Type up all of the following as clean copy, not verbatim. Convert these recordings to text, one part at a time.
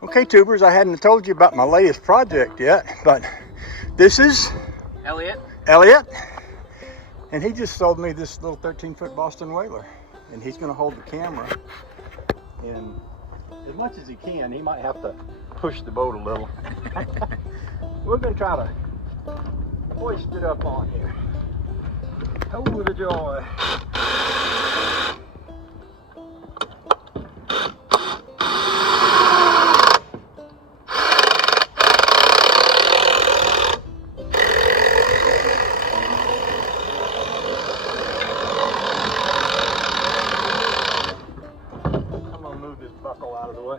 Okay, tubers, I hadn't told you about my latest project yet, but this is Elliot, and he just sold me this little 13-foot Boston Whaler, and he's going to hold the camera, and as much as he can, he might have to push the boat a little. We're going to try to hoist it up on here. Oh, the joy. I'm going to move this buckle out of the way.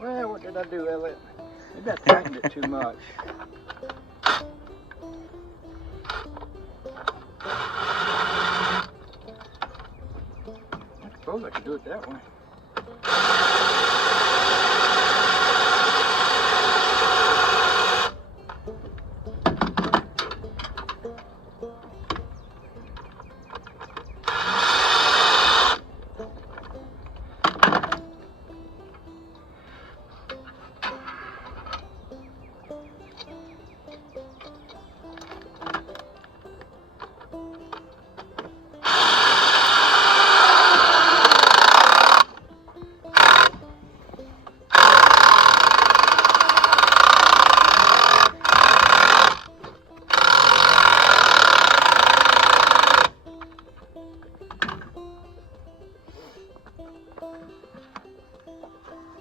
Well, what did I do, Elliot? Maybe I tightened it too much. I suppose I could do it that way.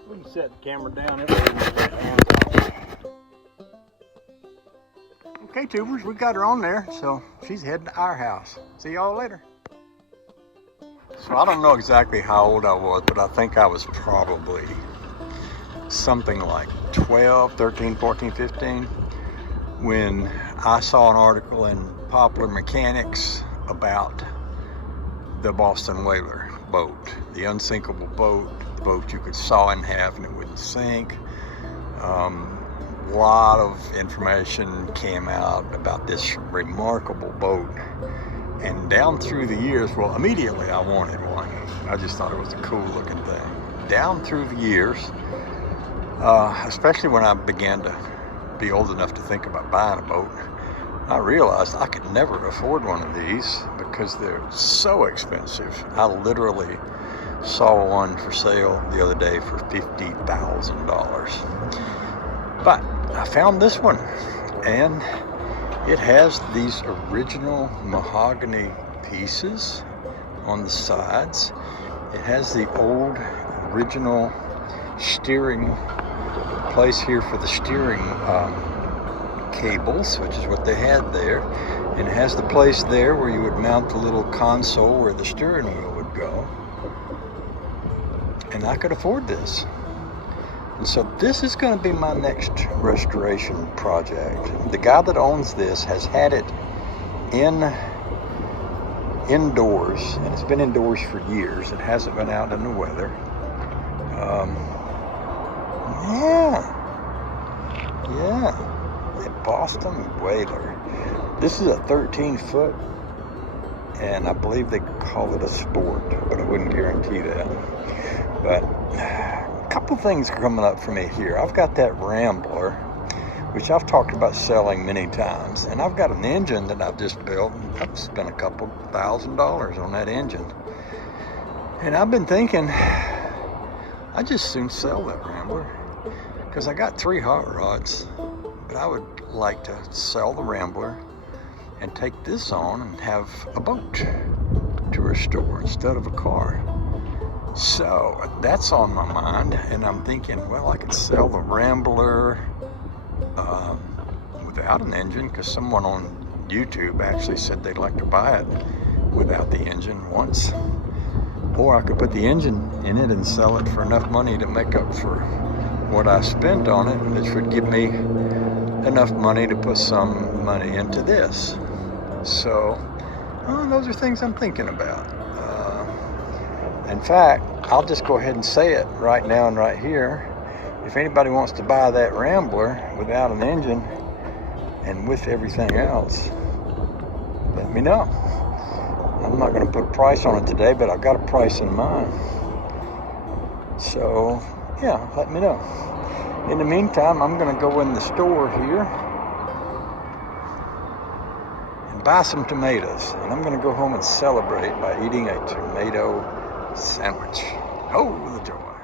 We can set the camera down. Okay, tubers, we got her on there, so she's heading to our house. See y'all later. So I don't know exactly how old I was, but I think I was probably something like 12, 13, 14, 15 when I saw an article in Popular Mechanics about the Boston Whaler boat, the unsinkable boat, the boat you could saw in half and it wouldn't sink. A lot of information came out about this remarkable boat, and down through the years, well, immediately I wanted one. I just thought it was a cool looking thing. Down through the years, especially when I began to be old enough to think about buying a boat, I realized I could never afford one of these because they're so expensive. I literally saw one for sale the other day for $50,000. But I found this one, and it has these original mahogany pieces on the sides. It has the old original steering place here for the steering cables, which is what they had there, and it has the place there where you would mount the little console where the steering wheel would go. And I could afford this. And so this is going to be my next restoration project. The guy that owns this has had it indoors, and it's been indoors for years. It hasn't been out in the weather. Yeah, the Boston Whaler. This is a 13-foot, and I believe they call it a sport, but I wouldn't guarantee that. But couple things are coming up for me here. I've got that Rambler, which I've talked about selling many times, and I've got an engine that I've just built. I've spent a couple $1,000s on that engine, and I've been thinking I just soon sell that Rambler because I got 3 hot rods, but I would like to sell the Rambler and take this on and have a boat to restore instead of a car. So that's on my mind, and I'm thinking, well, I could sell the Rambler without an engine, because someone on YouTube actually said they'd like to buy it without the engine once. Or I could put the engine in it and sell it for enough money to make up for what I spent on it, which would give me enough money to put some money into this. So those are things I'm thinking about. In fact, I'll just go ahead and say it right now and right here. If anybody wants to buy that Rambler without an engine and with everything else, let me know. I'm not going to put a price on it today, but I've got a price in mind. So, yeah, let me know. In the meantime, I'm going to go in the store here and buy some tomatoes. And I'm going to go home and celebrate by eating a tomato sandwich. Oh, the joy.